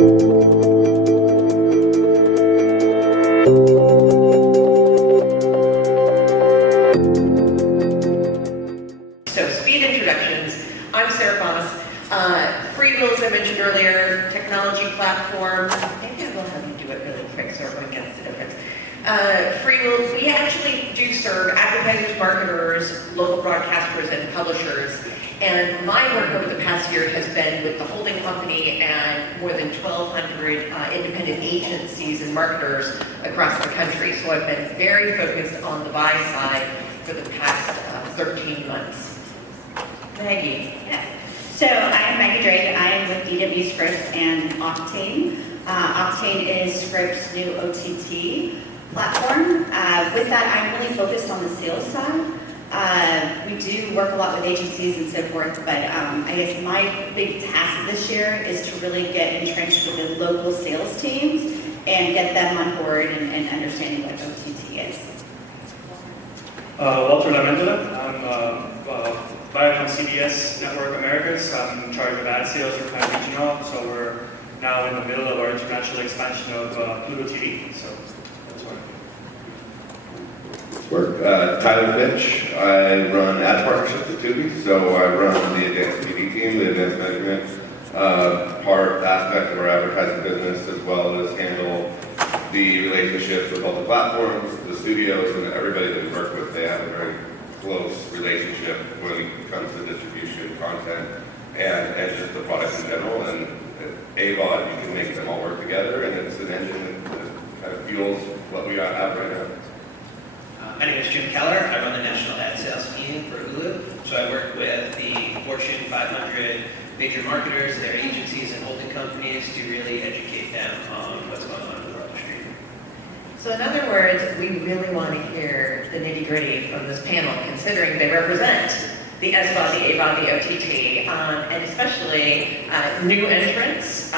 So, speed introductions. I'm Foss. FreeWheel, as I mentioned earlier, technology platform. Maybe I will have you do it really quick so everyone gets the difference. FreeWheel, we actually do serve advertisers, marketers, local broadcasters, and publishers. And my work over the past year has been with the holding company and more than 1,200 independent agencies and marketers across the country. So I've been very focused on the buy side for the past 13 months. Maggie. Yeah. So I'm Maggie Drake. I am with DW Scripps and Octane. Octane is Scripps' new OTT platform. With that, I'm really focused on the sales side. We do work a lot with agencies and so forth, but I guess my big task this year is to really get entrenched with the local sales teams and get them on board and understanding what OTT is. Walter Lamendula. I'm Viacom CBS Network Americas. I'm in charge of ad sales for Pan Regional, so we're now in the middle of our international expansion of Pluto TV. So that's what Tyler Fitch. I run ad partnerships at Tubi, so I run the advanced TV team, the advanced measurement aspect of our advertising business, as well as handle the relationships with all the platforms, the studios, and everybody that we work with. They have a very close relationship when it comes to distribution, content, and just the products in general. And AVOD, you can make them all work together, and it's an engine that kind of fuels what we have right now. My name is Jim Keller. I run the national ad sales team for Hulu. So I work with the Fortune 500 major marketers, their agencies and holding companies to really educate them on what's going on in the world street. So in other words, we really want to hear the nitty-gritty from this panel, considering they represent the SVOD, the AVOD, the OTT, and especially new entrants,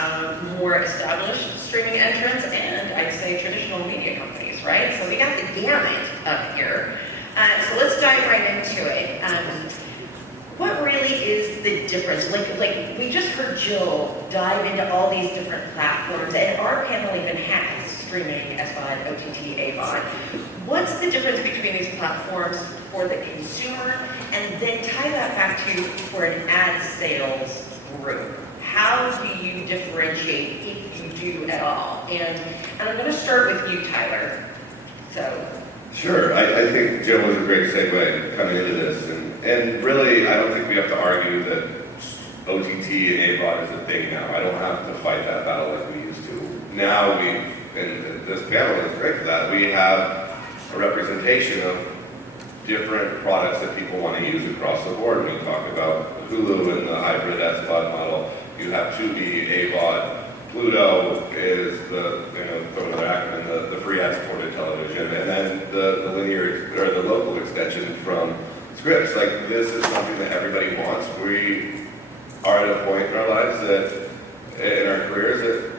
more established streaming entrants, and I'd say traditional media companies, right? So we got the gamut up here. So let's dive right into it. What really is the difference? Like we just heard Jill dive into all these different platforms, and our panel even has streaming, SVOD, OTT, AVOD. What's the difference between these platforms for the consumer, and then tie that back to for an ad sales group? How do you differentiate, if you do at all? And I'm going to start with you, Tyler. So. Sure, I think Joe was a great segue coming into this, and really I don't think we have to argue that OTT and AVOD is a thing now. I don't have to fight that battle like we used to. Now and this panel is great for that, we have a representation of different products that people want to use across the board. We talk about Hulu and the hybrid SVOD model. You have Tubi, AVOD. Pluto is the, throw another acronym, the free ad-supported television, and then the linear, or the local extension from Scripps. Like, this is something that everybody wants. We are at a point in our lives that, in our careers, that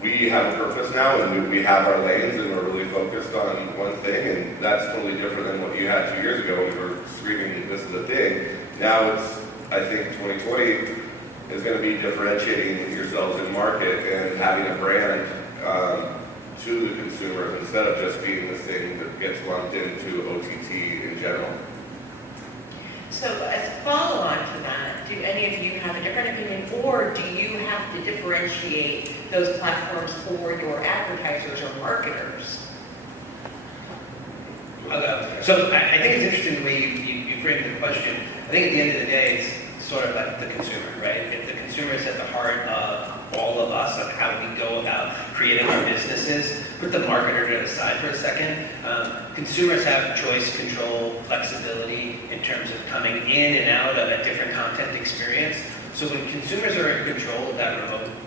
we have a purpose now, and we have our lanes, and we're really focused on one thing, and that's totally different than what you had 2 years ago when we were screaming, this is the thing. Now it's, I think, 2020 is going to be differentiating yourselves in market and having a brand to the consumers instead of just being this thing that gets lumped into OTT in general. So as a follow-on to that, do any of you have a different opinion, or do you have to differentiate those platforms for your advertisers or marketers? So I think it's interesting the way you framed the question. I think at the end of the day, it's sort of like the consumer, right? If the consumer is at the heart of all of us, of how we go about creating our businesses, put the marketer to the side for a second. Consumers have choice, control, flexibility in terms of coming in and out of a different content experience. So when consumers are in control of that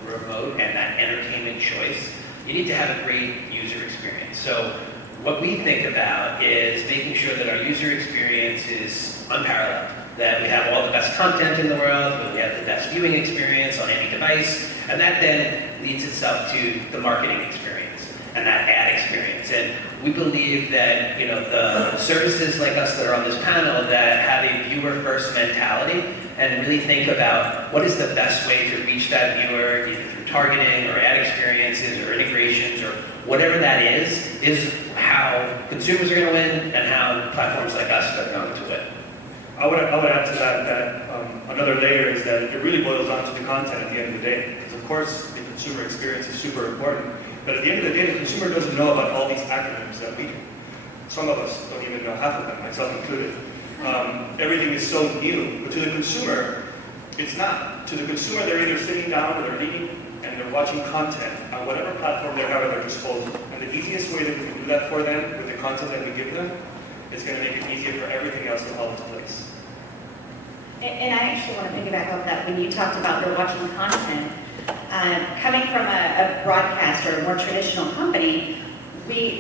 remote and that entertainment choice, you need to have a great user experience. So what we think about is making sure that our user experience is unparalleled, that we have all the best content in the world, that we have the best viewing experience on any device, and that then leads itself to the marketing experience and that ad experience. And we believe that the services like us that are on this panel that have a viewer-first mentality and really think about what is the best way to reach that viewer, either through targeting or ad experiences or integrations or whatever that is how consumers are going to win and how platforms like us are going to win. I would add to that another layer is that it really boils down to the content at the end of the day. Because of course the consumer experience is super important, but at the end of the day the consumer doesn't know about all these acronyms that we do. Some of us don't even know half of them, myself included. Everything is so new, but to the consumer, it's not. To the consumer, they're either sitting down or they're reading and they're watching content on whatever platform they have at their disposal. And the easiest way that we can do that for them with the content that we give them is going to make it easier for everything else to fall into place. And I actually want to piggyback off that when you talked about they're watching content. Coming from a broadcast or a more traditional company,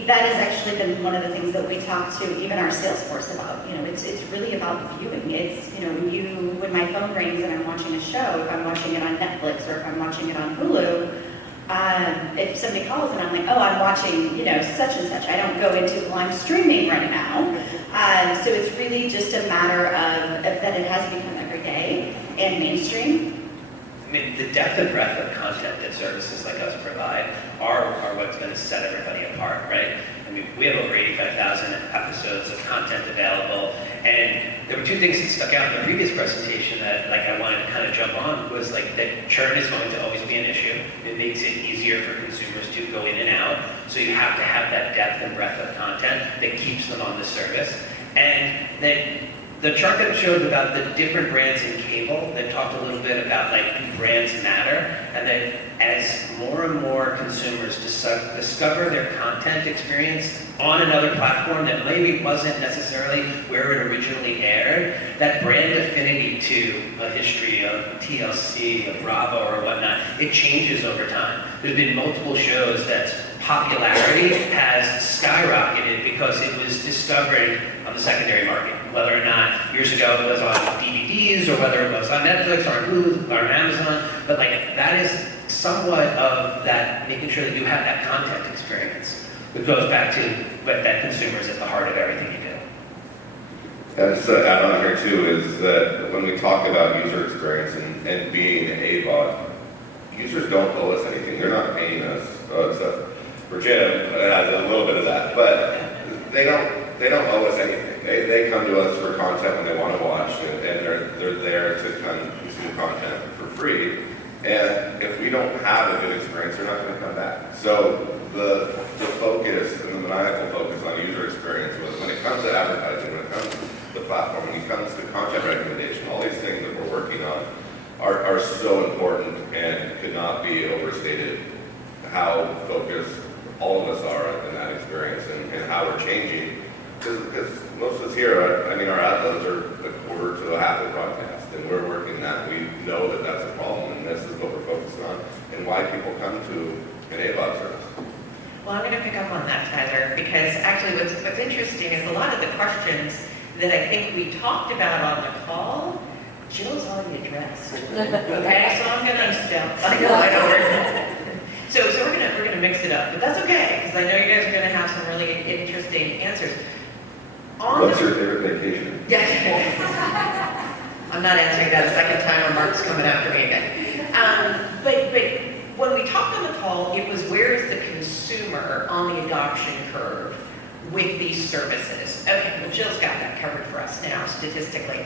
that has actually been one of the things that we talk to even our sales force about. It's really about viewing. It's, when my phone rings and I'm watching a show, if I'm watching it on Netflix or if I'm watching it on Hulu, if somebody calls and I'm like, oh, I'm watching, such and such, I don't go into, well, I'm streaming right now. So it's really just a matter of that it has become everyday and mainstream. I mean, the depth and breadth of content that services like us provide are what's going to set everybody apart, right? I mean, we have over 85,000 episodes of content available, and there were two things that stuck out in the previous presentation that I wanted to kind of jump on was that churn is going to always be an issue. It makes it easier for consumers to go in and out, so you have to have that depth and breadth of content that keeps them on the service, and that the chart that showed about the different brands in cable that talked a little bit about do brands matter, and that as more and more consumers discover their content experience on another platform that maybe wasn't necessarily where it originally aired, that brand affinity to a history of TLC, of Bravo, or whatnot, it changes over time. There's been multiple shows that popularity has skyrocketed because it was discovered on the secondary market. Whether or not years ago it was on DVDs or whether it was on Netflix or on Hulu or on Amazon, but that is somewhat of that, making sure that you have that content experience. It goes back to that consumer is at the heart of everything you do. And just to add on here too is that when we talk about user experience and being an AVOD, users don't owe us anything. They're not paying us. Except for Jim, it has a little bit of that, but they don't owe us anything. They come to us for content when they want to watch, and they're there to kind of consume content for free. And if we don't have a good experience, they're not going to come back. So the focus and the maniacal focus on user experience was when it comes to advertising, when it comes to the platform, when it comes to content recommendation, all these things that we're working on are so important and could not be overstated how focused all of us are in that experience and how we're changing. Because most of us here, our ad loads are a quarter to a half a broadcast, and we're working that. We know that that's a problem, and this is what we're focused on, and why people come to an AVOD service. Well, I'm going to pick up on that, Tyler, because actually what's interesting is a lot of the questions that I think we talked about on the call, Jill's already addressed. Okay, so I'm going to, I know. So we're gonna mix it up, but that's okay, because I know you guys are gonna have some really interesting answers. What's your favorite vacation? Yeah. I'm not answering that a second time, or Mark's coming after me again. But when we talked on the call, it was where is the consumer on the adoption curve with these services? Okay, well Jill's got that covered for us now, statistically.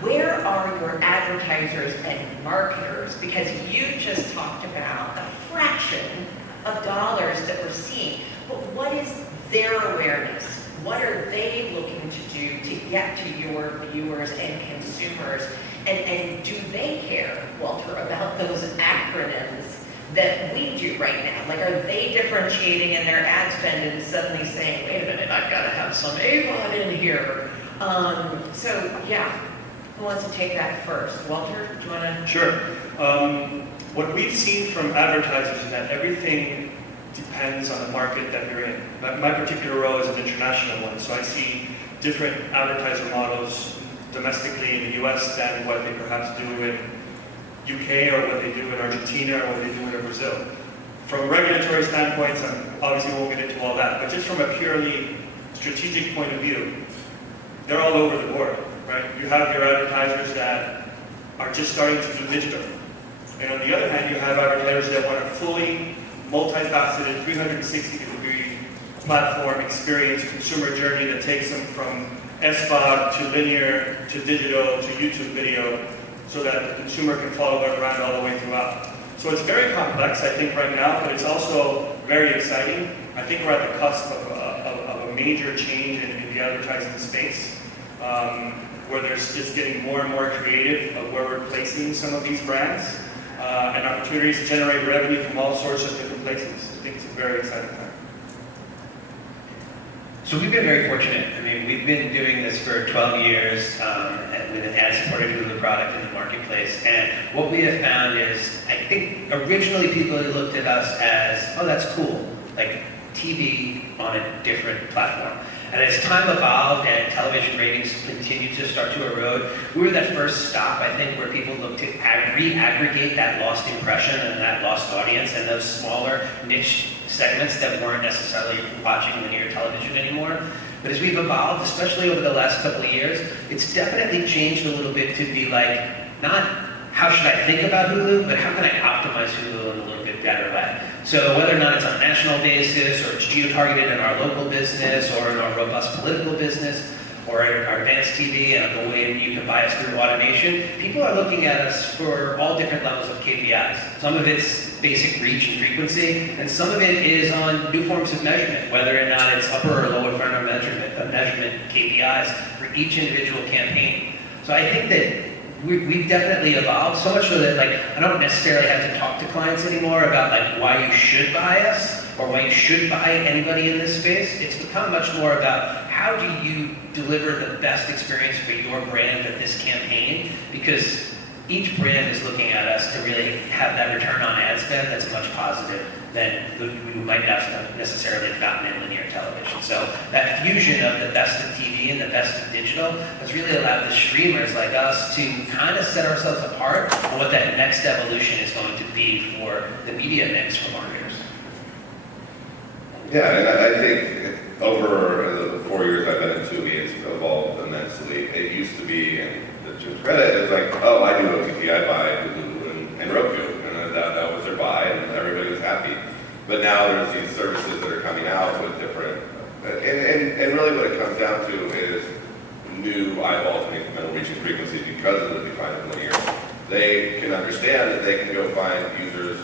Where are your advertisers and marketers? Because you just talked about a fraction of dollars that we're seeing. But what is their awareness? What are they looking to do to get to your viewers and consumers? And do they care, Walter, about those acronyms that we do right now? Are they differentiating in their ad spend and suddenly saying, wait a minute, I've got to have some AVOD in here? Who wants to take that first? Walter, do you want to? Sure. What we've seen from advertisers is that everything depends on the market that you're in. My particular role is an international one, so I see different advertiser models domestically in the US than what they perhaps do in UK or what they do in Argentina or what they do in Brazil. From regulatory standpoints, obviously we won't get into all that, but just from a purely strategic point of view, they're all over the board, right? You have your advertisers that are just starting to do digital. And on the other hand, you have advertisers that want to fully multifaceted, 360-degree platform experience, consumer journey that takes them from SVOD to linear to digital to YouTube video, so that the consumer can follow their brand all the way throughout. So it's very complex, I think, right now, but it's also very exciting. I think we're at the cusp of a major change in the advertising space, where there's just getting more and more creative of where we're placing some of these brands, and opportunities to generate revenue from all sorts of different places. I think it's a very exciting time. So we've been very fortunate. I mean, we've been doing this for 12 years with an ad-supported Hulu product in the marketplace. And what we have found is, I think originally people had looked at us as, oh, that's cool, like TV on a different platform. And as time evolved and television ratings continued to start to erode, we were that first stop, I think, where people looked to re-aggregate that lost impression and that lost audience and those smaller niche segments that weren't necessarily watching linear television anymore. But as we've evolved, especially over the last couple of years, it's definitely changed a little bit to be like, not how should I think about Hulu, but how can I optimize Hulu in a little bit better way. So whether or not it's on a national basis, or it's geo-targeted in our local business, or in our robust political business, or our advanced TV and the way that you can buy us through automation, people are looking at us for all different levels of KPIs. Some of it's basic reach and frequency, and some of it is on new forms of measurement, whether or not it's upper or lower funnel measurement KPIs for each individual campaign. So I think that we've definitely evolved, so much so that like I don't necessarily have to talk to clients anymore about like why you should buy us or why you should buy anybody in this space. It's become much more about how do you deliver the best experience for your brand at this campaign, because each brand is looking at us to really have that return on ad spend that's much positive than we might not have necessarily gotten in linear television. So that fusion of the best of TV and the best of digital has really allowed the streamers like us to kind of set ourselves apart on what that next evolution is going to be for the media mix for marketers. Yeah, and I think over the 4 years I've been in Tubi, it's evolved immensely. It used to be, and to Jim's credit, it was like, oh, I do OTT, I buy Hulu and Roku, and that was their buy, and everybody was happy. But now there's these services that are coming out with different, and really what it comes down to is new eyeballs and incremental reach and frequency because of the decline of linear. They can understand that they can go find users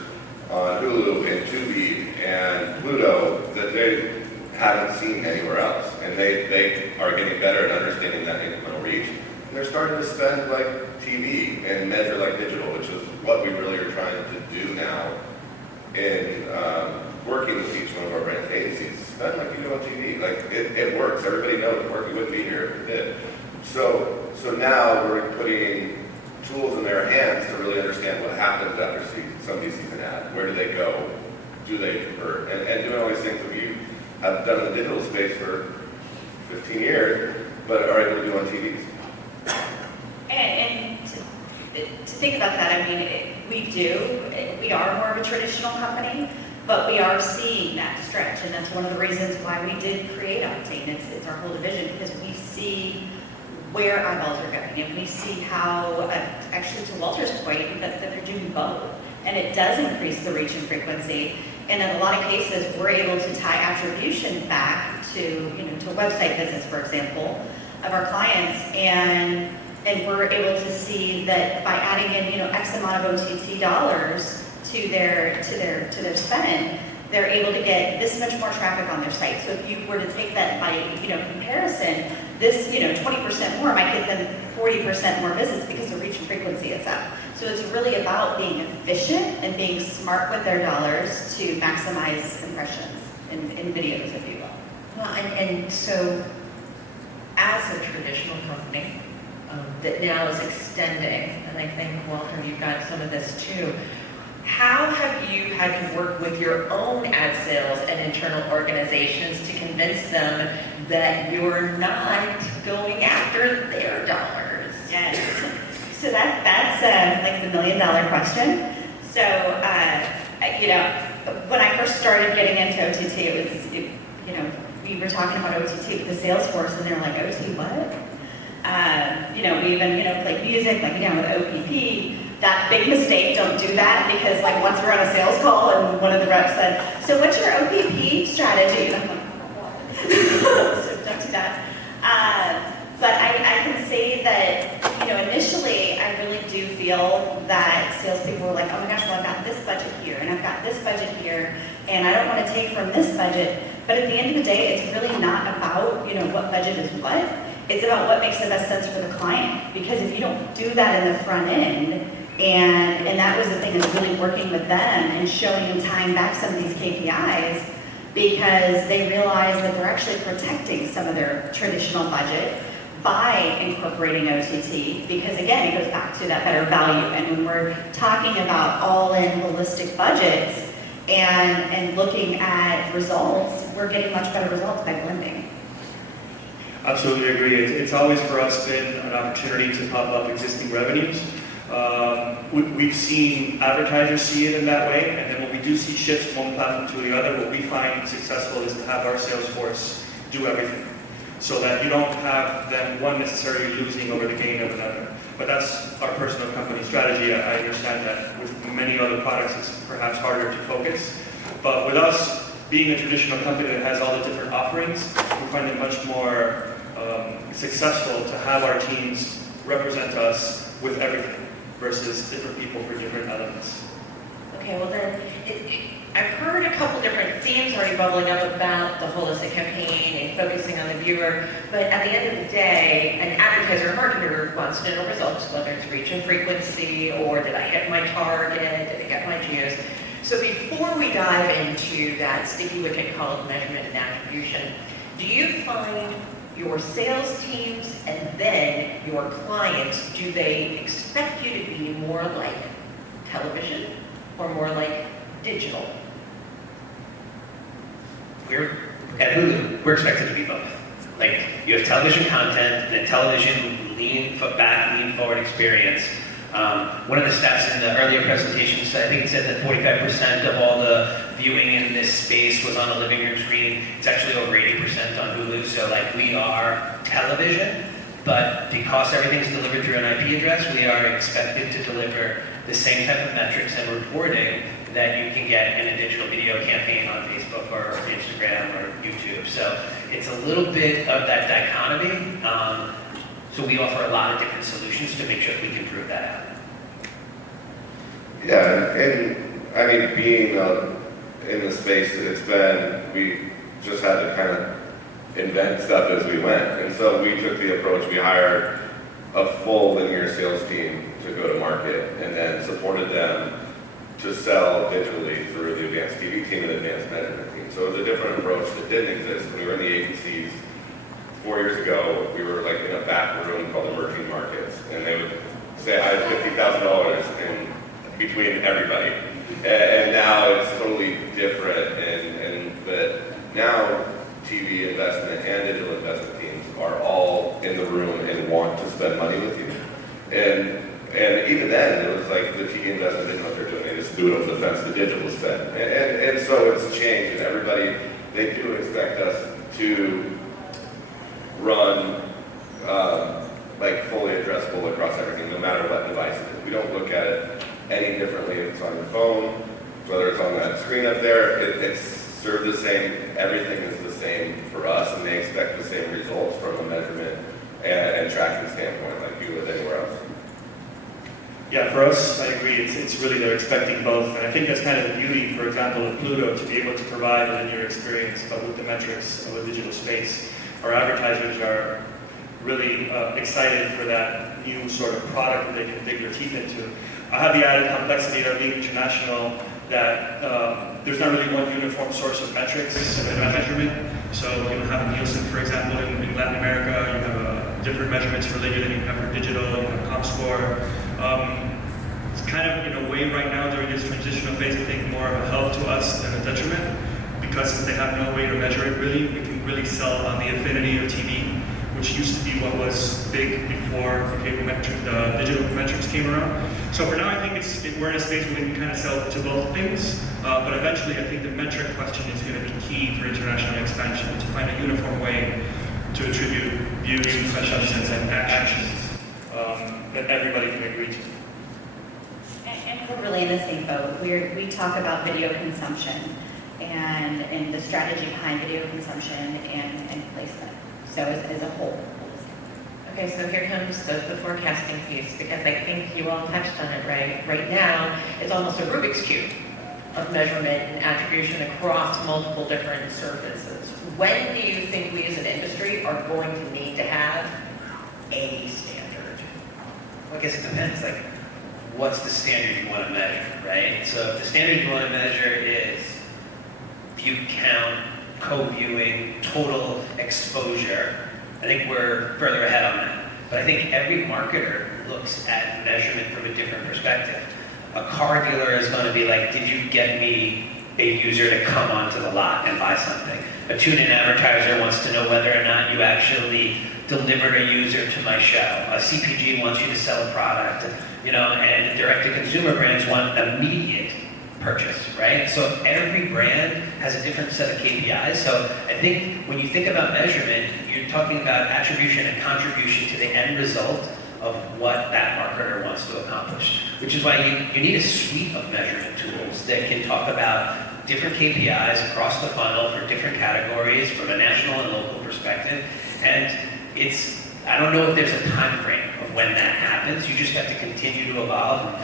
on Hulu and Tubi and Pluto that they haven't seen anywhere else. And they are getting better at understanding that incremental reach. And they're starting to spend like TV and measure like digital, which is what we really are trying to do now in working with each one of our brand agencies. Spend like you do on TV. Like it works. Everybody knows it works. We wouldn't be here if it did. So now we're putting tools in their hands to really understand what happens after somebody sees an ad. Where do they go? Do they convert? And doing all these things that we have done in the digital space for 15 years, but are able to do on TVs. And to think about that, I mean, we are more of a traditional company, but we are seeing that stretch, and that's one of the reasons why we did create Octane. It's our whole division, because we see where eyeballs are going, and we see how, actually to Walter's point, that they're doing both. And it does increase the reach and frequency. And in a lot of cases, we're able to tie attribution back to, to website visits, for example, of our clients. And we're able to see that by adding in, X amount of OTT dollars to their spend, they're able to get this much more traffic on their site. So if you were to take that by, comparison, this, 20% more might get them 40% more visits because the reach and frequency is up. So it's really about being efficient and being smart with their dollars to maximize impressions in videos, if you will. Well, and so as a traditional company that now is extending, and I think, Walter, you've got some of this too, how have you had to work with your own ad sales and internal organizations to convince them that you're not going after their dollars? Yes. So that's like the $1 million question. So, when I first started getting into OTT, it was, we were talking about OTT with the sales force, and they're like, OTT what? We even, played music, like, with OPP. That big mistake, don't do that, because like once we're on a sales call and one of the rep said, so what's your OPP strategy? And I'm like, what? So don't do that. But I can say that, initially, I really do feel that salespeople were like, oh my gosh, well, I've got this budget here, and I've got this budget here, and I don't want to take from this budget. But at the end of the day, it's really not about, what budget is what. It's about what makes the best sense for the client. Because if you don't do that in the front end, and that was the thing, is really working with them and showing and tying back some of these KPIs, because they realize that they're actually protecting some of their traditional budget by incorporating OTT, because again, it goes back to that better value. And when we're talking about all-in holistic budgets and looking at results, we're getting much better results by blending. Absolutely agree. It's always for us been an opportunity to pop up existing revenues. We've seen advertisers see it in that way, and then when we do see shifts from one platform to the other, what we find successful is to have our sales force do everything, so that you don't have them one necessarily losing over the gain of another. But that's our personal company strategy. I understand that with many other products it's perhaps harder to focus. But with us being a traditional company that has all the different offerings, we find it much more successful to have our teams represent us with everything versus different people for different elements. Okay, well then, I've heard a couple different themes already bubbling up about the holistic campaign and focusing on the viewer, but at the end of the day, an advertiser or marketer wants to know results, whether it's reach and frequency, or did I hit my target, did I get my geos? So before we dive into that sticky wicket called measurement and attribution, do you find your sales teams and then your clients, do they expect you to be more like television or more like digital? At Hulu, we're expected to be both. Like, you have television content and then television lean forward experience. One of the stats in the earlier presentations, I think it said that 45% of all the viewing in this space was on a living room screen. It's actually over 80% on Hulu, so like we are television, but because everything's delivered through an IP address, we are expected to deliver the same type of metrics and reporting that you can get in a digital video campaign on Facebook or Instagram or YouTube. So it's a little bit of that dichotomy. So we offer a lot of different solutions to make sure that we can prove that out. Yeah, and I mean, being in the space that it's been, we just had to kind of invent stuff as we went. And so we took the approach, we hired a full linear sales team to go to market and then supported them to sell digitally through the advanced TV team and advanced measurement team. So it was a different approach that didn't exist. When we were in the agencies 4 years ago, we were like in a back room called emerging markets, and they would say, I have $50,000 in between everybody. And now it's totally different, and that now TV investment and digital investment teams are all in the room and want to spend money with you. And even then, it was like the TV investment didn't know what they're doing. They just threw it over the fence, the digital spend. And so it's changed, and everybody, they do expect us to run like fully addressable across everything, no matter what device it is. We don't look at it any differently if it's on your phone, whether it's on that screen up there. It's served the same. Everything is the same for us, and they expect the same results from a measurement and tracking standpoint like you would anywhere else. Yeah, for us, I agree. It's really they're expecting both, and I think that's kind of the beauty, for example, of Pluto, to be able to provide a linear experience, but with the metrics of a digital space. Our advertisers are really excited for that new sort of product that they can dig their teeth into. I have the added complexity of being international, that there's not really one uniform source of metrics and measurement. So you have Nielsen, for example, in Latin America, you have different measurements for linear than you have for digital, you have ComScore. It's kind of, in a way, right now during this transitional phase, I think more of a help to us than a detriment, because since they have no way to measure it really, we can really sell on the affinity of TV, which used to be what was big before the digital metrics came around. So for now, I think we're in a space where we can kind of sell to both things, but eventually I think the metric question is going to be key for international expansion, to find a uniform way to attribute views, impressions, and actions that everybody can agree to. And We're really in the same boat. We talk about video consumption and the strategy behind video consumption and placement. So as a whole. Okay, so here comes the forecasting piece, because I think you all touched on it, right? Right now, it's almost a Rubik's Cube of measurement and attribution across multiple different services. When do you think we as an industry are going to need to have a standard? Well, I guess it depends, like, what's the standard you want to measure, right? So if the standard you want to measure is view count, co-viewing, total exposure, I think we're further ahead on that. But I think every marketer looks at measurement from a different perspective. A car dealer is going to be like, did you get me a user to come onto the lot and buy something? A tune-in advertiser wants to know whether or not you actually delivered a user to my show. A CPG wants you to sell a product, and direct-to-consumer brands want immediate purchase, right? So every brand has a different set of KPIs. So I think when you think about measurement, you're talking about attribution and contribution to the end result of what that marketer wants to accomplish, which is why you need a suite of measurement tools that can talk about different KPIs across the funnel for different categories from a national and local perspective. And I don't know if there's a time frame of when that happens. You just have to continue to evolve.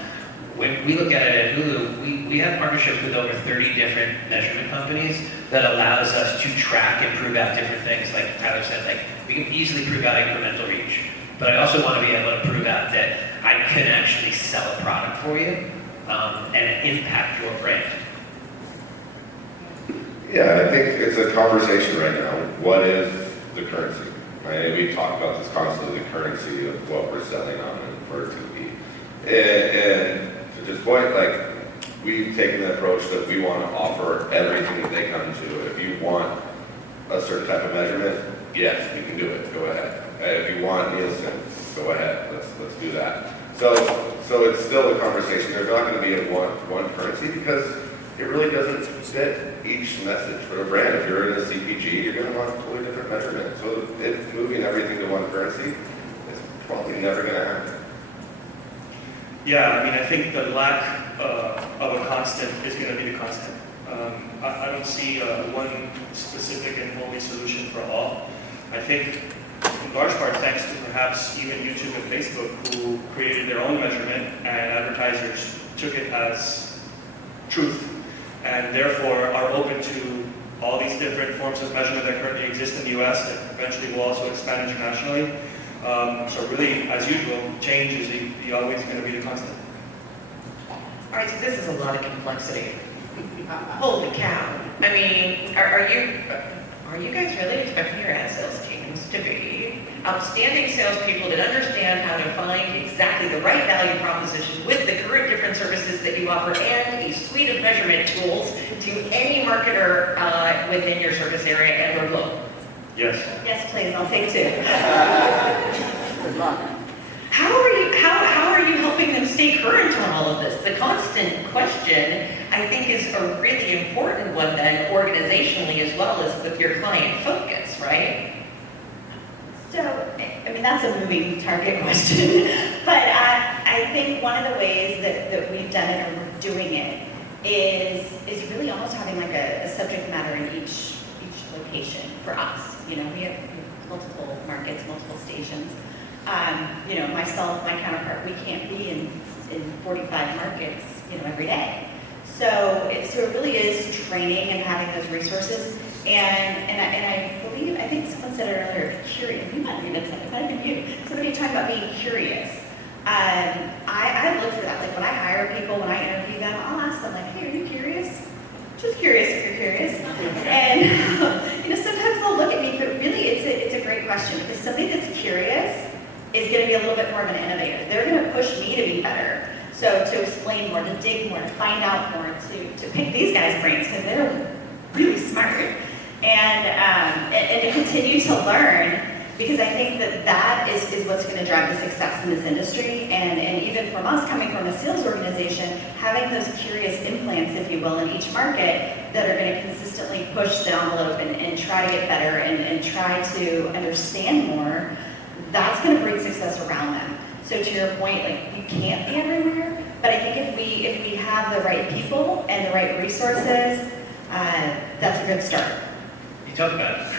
When we look at it at Hulu, we have partnerships with over 30 different measurement companies that allows us to track and prove out different things. Like Tyler said, like we can easily prove out incremental reach. But I also want to be able to prove out that I can actually sell a product for you and impact your brand. Yeah, I think it's a conversation right now. What is the currency? Right? We talk about this constantly, the currency of what we're selling on and for Tubi. And to this point, like, we've taken the approach that we want to offer everything that they come to. If you want a certain type of measurement, yes, we can do it. Go ahead. If you want Nielsen, go ahead. Let's do that. So it's still a conversation. There's not going to be a one currency because it really doesn't fit each message for the brand. If you're in a CPG, you're going to want a totally different measurement. So if moving everything to one currency is probably never going to happen. Yeah, I mean, I think the lack of a constant is going to be the constant. I don't see one specific and only solution for all. I think in large part thanks to perhaps even YouTube and Facebook, who created their own measurement, and advertisers took it as truth and therefore are open to all these different forms of measurement that currently exist in the US that eventually will also expand internationally. So really, as usual, change is always going to be the constant. All right, so this is a lot of complexity. Holy cow. I mean, are you guys really expecting your ad sales teams to be outstanding salespeople that understand how to find exactly the right value proposition with the current different services that you offer and a suite of measurement tools to any marketer within your service area and or globe? Yes. Yes, please, I'll take two. Good luck. How are you helping them stay current on all of this? The constant question, I think, is a really important one then, organizationally as well as with your client focus, right? So, I mean, that's a moving target question, but I think one of the ways that we've done it or we're doing it is really almost having like a subject matter in each location for us. We have multiple markets, multiple stations. Myself, my counterpart, we can't be in 45 markets, every day. So it really is training and having those resources. And I think someone said it earlier, curious. You might have even said it, might have been you. Somebody talked about being curious. I look for that. Like when I hire people, when I interview them, I'll ask them like, hey, are you curious? Just curious if you're curious. And sometimes they'll look at me, but really it's a great question because somebody that's curious is going to be a little bit more of an innovator. They're going to push me to be better. So to explain more, to dig more, to find out more, to pick these guys' brains because they're really smart. And to continue to learn because I think that is what's going to drive the success in this industry. And even from us coming from a sales organization, having those curious implants, if you will, in each market that are going to consistently push the envelope and try to get better and try to understand more, that's going to bring success around them. So to your point, like you can't be everywhere, But I think if we have the right people and the right resources, that's a good start. You talk about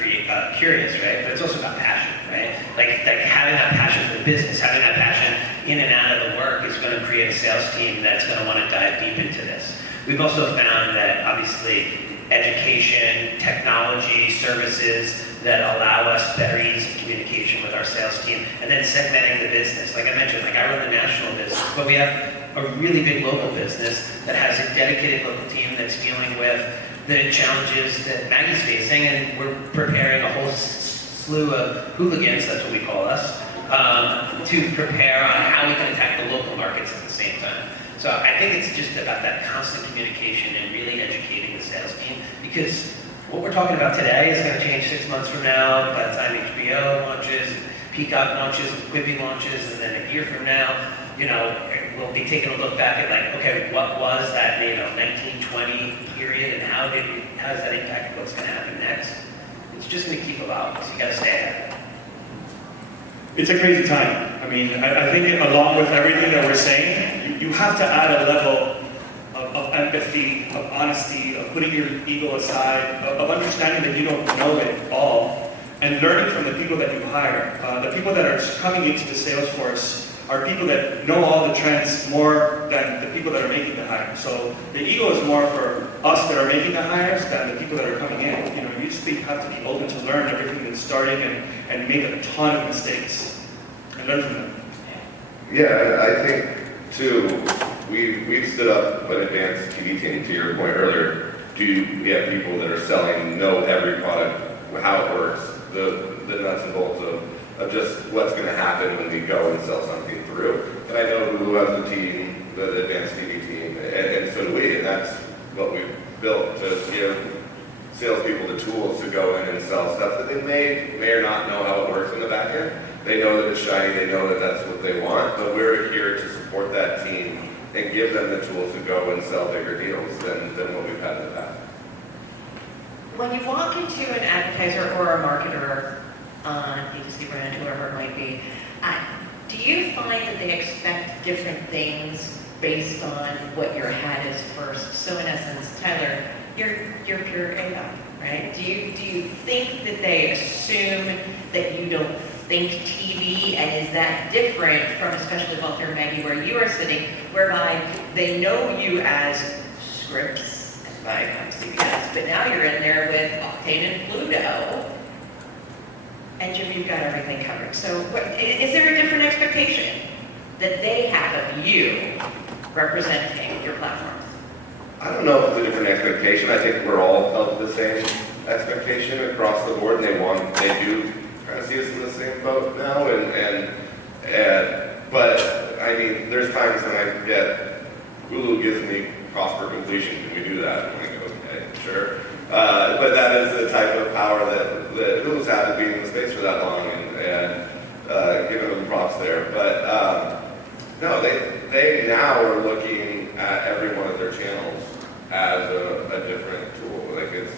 curious, right? But it's also about passion, right? Like having that passion for the business, having that passion in and out of the work is going to create a sales team that's going to want to dive deep into this. We've also found that obviously education, technology, services that allow us better ease of communication with our sales team, and then segmenting the business. Like I mentioned, like I run the national business, but we have a really big local business that has a dedicated local team that's dealing with the challenges that Maggie's facing, and we're preparing a whole slew of hooligans, that's what we call us, to prepare on how we can attack the local markets at the same time. So I think it's just about that constant communication and really educating the sales team, because what we're talking about today is going to change 6 months from now, by the time HBO launches, Peacock launches, Quibi launches, and then a year from now, you know, we'll be taking a look back at like, okay, what was that, 1920 period, and how does that impact what's going to happen next? It's just going to keep evolving, so you got to stay ahead. It's a crazy time. I mean, I think along with everything that we're saying, you have to add a level of empathy, of honesty, of putting your ego aside, of understanding that you don't know it all, and learning from the people that you hire. The people that are coming into the sales force are people that know all the trends more than the people that are making the hire. So the ego is more for us that are making the hires than the people that are coming in. You know, you just have to be open to learn everything that's starting and make a ton of mistakes and learn from them. Yeah, I think too, we've stood up an advanced TV team, to your point earlier. We have people that are selling, know every product, how it works, the nuts and bolts of just what's going to happen when we go and sell something through. And I know Hulu has a team, the advanced TV team, and so do we, and that's what we've built to give salespeople the tools to go in and sell stuff that they may or not know how it works in the back end. They know that it's shiny, they know that that's what they want, but we're here to support that team and give them the tools to go and sell bigger deals than what we've had in the past. When you walk into an advertiser or a marketer on D2C brand, whoever it might be, do you find that they expect different things based on what your hat is first? So in essence, Tyler, you're pure AVOD, right? Do you think that they assume that you don't think TV, and is that different from, especially Walter and Maggie, where you are sitting, whereby they know you as Scripps and Viacom CBS, but now you're in there with Octane and Pluto, and you've got everything covered. So is there a different expectation that they have of you representing your platforms? I don't know if it's a different expectation. I think we're all held to the same expectation across the board, and they do kind of see us in the same boat now. But I mean, there's times when I get Hulu gives me cost per completion. Can we do that? I'm like, okay, sure. But that is the type of power that Hulu's had to be in the space for that long, and giving them props there. But no, they now are looking at every one of their channels as a different tool. Like it's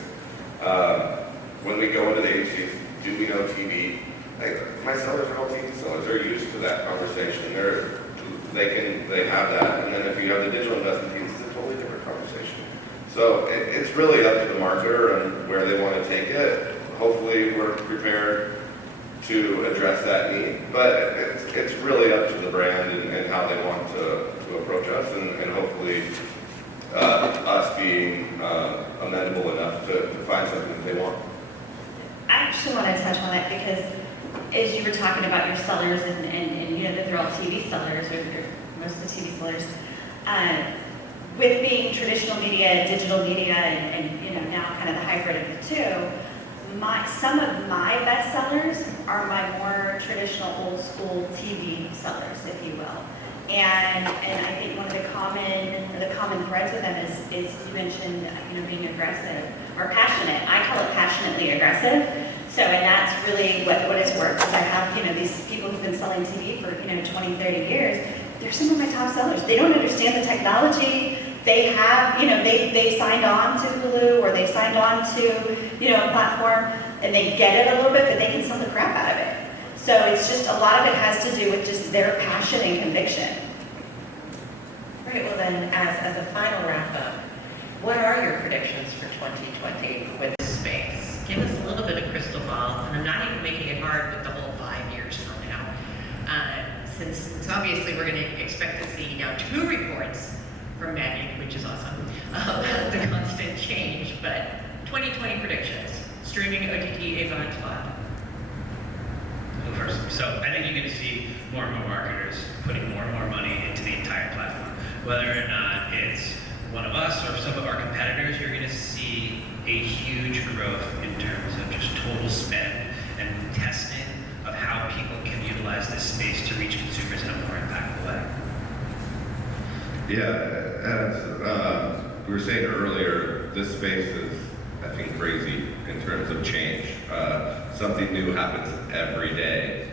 when we go into the agencies, do we know TV? My sellers are all TV sellers. They're used to that conversation. They have that. And then if you have the digital investment teams, it's a totally different conversation. So it's really up to the marketer and where they want to take it. Hopefully we're prepared to address that need. But it's really up to the brand and how they want to approach us, and hopefully us being amenable enough to find something that they want. I actually want to touch on that because as you were talking about your sellers and you know that they're all TV sellers, or most of the TV sellers, with being traditional media, digital media, and you know now kind of the hybrid of the two, some of my best sellers are my more traditional old school TV sellers, if you will. And I think one of the common threads with them is you mentioned being aggressive or passionate. I call it passionately aggressive. So, and that's really what it's worth. Because I have these people who've been selling TV for 20, 30 years. They're some of my top sellers. They don't understand the technology. They have they signed on to Hulu or they signed on to a platform and they get it a little bit, but they can sell the crap out of it. So it's just a lot of it has to do with just their passion and conviction. Right, Okay, well then, as a final wrap up, what are your predictions for 2020 with this space? Give us a little bit of crystal ball, and I'm not even making it hard with the whole 5 years from now. Since obviously we're going to expect to see now 2 reports from Maggie, which is awesome, about the constant change, but 2020 predictions, streaming, OTT, AVOD, SVOD. Go first. So I think you're going to see more and more marketers putting more and more money into the entire platform. Whether or not it's one of us or some of our competitors, you're going to see a huge growth in terms of just total spend and testing of how people can utilize this space to reach consumers in a more impactful way. Yeah, as we were saying earlier, this space is, I think, crazy in terms of change. Something new happens every day.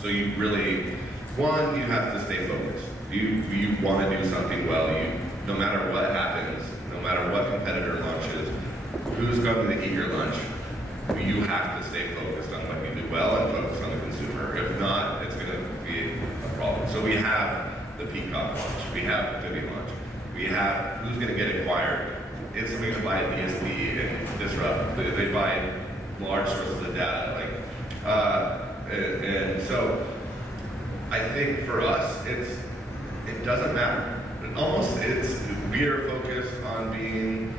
So you really, one, you have to stay focused. You want to do something well. No matter what happens, no matter what competitor launches, who's going to eat your lunch, you have to stay focused on what you do well and focus on the consumer. If not, it's going to be a problem. So we have the Peacock launch, we have the Tubi launch, we have who's going to get acquired. If somebody's going to buy a DSP and disrupt, they buy large sources of data, and so I think for us, it doesn't matter. We are focused on being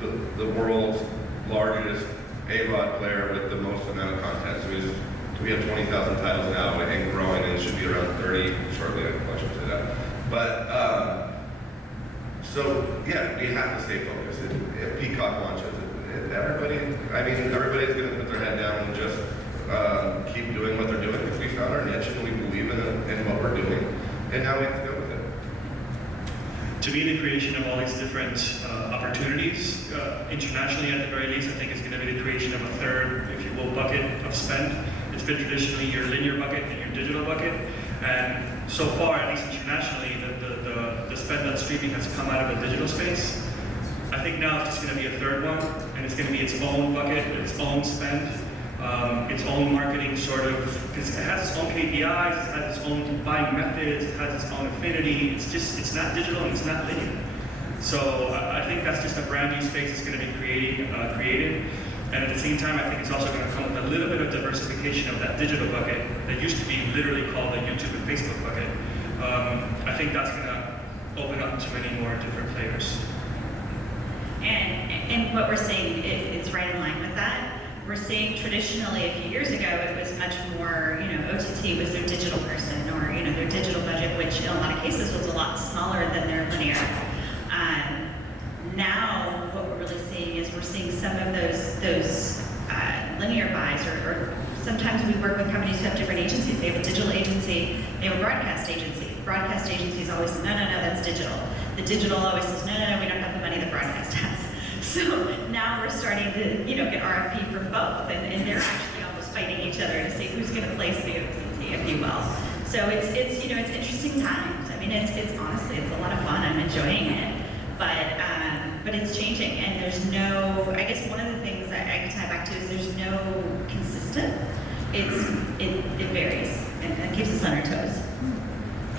the world's largest AVOD player with the most amount of content. So we have 20,000 titles now and growing, and it should be around 30 shortly. I'm not sure that. But so yeah, we have to stay focused. If Peacock launches, everybody's going to put their head down and just keep doing what they're doing because we found our niche and we believe in what we're doing, and now we have to go with it. To me, the creation of all these different opportunities, internationally at the very least, I think is going to be the creation of a third, if you will, bucket of spend. It's been traditionally your linear bucket and your digital bucket, and so far, at least internationally, the spend on streaming has come out of the digital space. I think now it's just going to be a third one, and it's going to be its own bucket, its own spend, its own marketing sort of, because it has its own KPIs, it has its own buying methods, it has its own affinity. It's not digital and it's not linear. So I think that's just a brand new space that's going to be created. And at the same time, I think it's also going to come with a little bit of diversification of that digital bucket that used to be literally called the YouTube and Facebook bucket. I think that's going to open up to many more different players. And what we're seeing, it's right in line with that. We're seeing traditionally a few years ago, it was much more, OTT was their digital person or, their digital budget, which in a lot of cases was a lot smaller than their linear. Now, what we're really seeing is we're seeing some of those linear buys, or sometimes we work with companies who have different agencies. They have a digital agency, they have a broadcast agency. The broadcast agency is always, no, that's digital. The digital always says, no, we don't have the money the broadcast has. So now we're starting to, get RFP from both, and they're actually almost fighting each other to see who's going to place the OTT, if you will. So it's interesting times. I mean, it's honestly, it's a lot of fun. I'm enjoying it, but it's changing, and there's no. I guess one of the things that I can tie back to is there's no consistent. It varies and keeps us on our toes.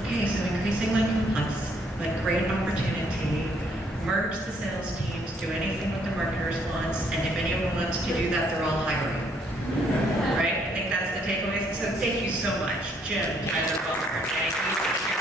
Okay, so increasingly complex, but great opportunity. Merge the sales teams, do anything what the marketers wants, and if anyone wants to do that, they're all hiring. Right? I think that's the takeaway. So thank you so much, Jim, Tyler, Ballmer, Maggie.